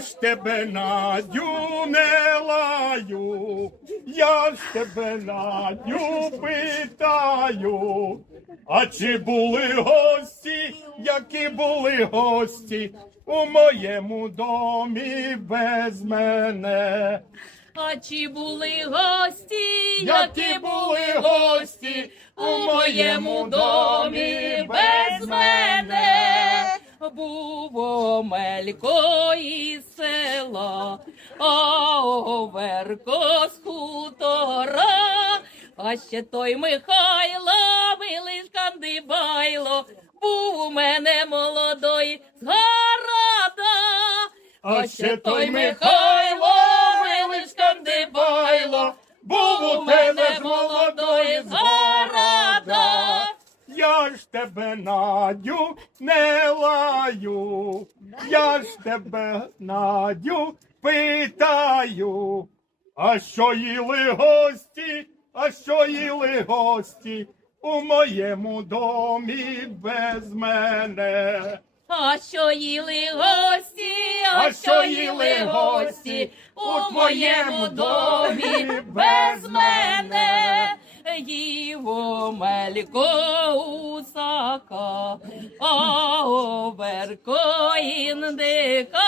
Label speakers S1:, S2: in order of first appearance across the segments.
S1: Я ж тебе Надю не лаю, я ж тебе Надю питаю. А чи були гості, які були гості у моєму домі без мене?
S2: А чи були гості,
S3: Які були гості у моєму домі без мене?
S2: Був Омелько із села, а Оверко з хутора, а ще той Михайло, милий Кандибайло, був у мене молодой з города.
S3: А ще той Михайло, милий Скандибайло, був у тебе з молодої згорода. Я ж
S1: тебе, Надю, не лаю, я ж тебе, Надю, питаю. А що їли гості, а що їли гості? У моєму домі без мене?
S2: А що їли гості,
S3: А що їли гості? у моєму домі
S2: Їв Омелько усака, а оверко індика,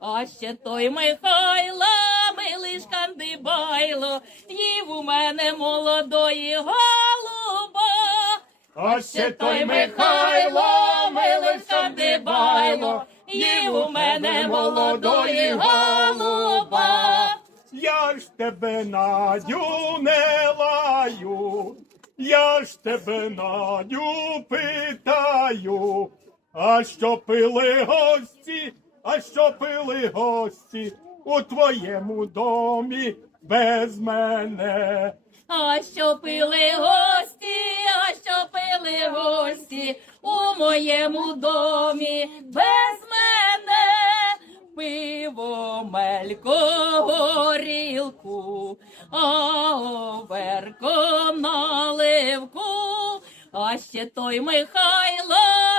S2: а ще той Михайло, милий Шкандибайло, їв у мене молодої голуба.
S3: А ще той Михайло, милий Кандибайло, їв у мене молодої голуба.
S1: Я ж тебе, Надю, не лаю, я ж тебе, Надю, питаю, а що пили гості, а що пили гості у твоєму домі без мене?
S2: А що пили гості, а що пили гості у моєму домі без пиво горілку, а оверко наливку, а ще той Михайло,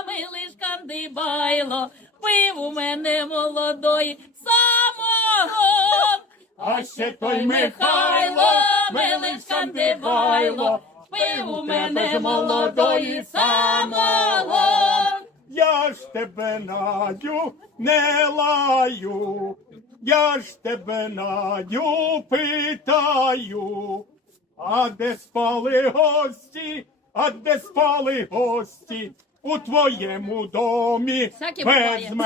S2: милий Шкандибайло, пив у мене молодой самогон.
S3: А ще той Михайло, милий Скандибайло, пив у мене молодої самогон.
S1: Я ж тебе, Надю, не лаю, я ж тебе, Надю, питаю, а де спали гості, а де спали гості? У твоєму домі Всяке без мене?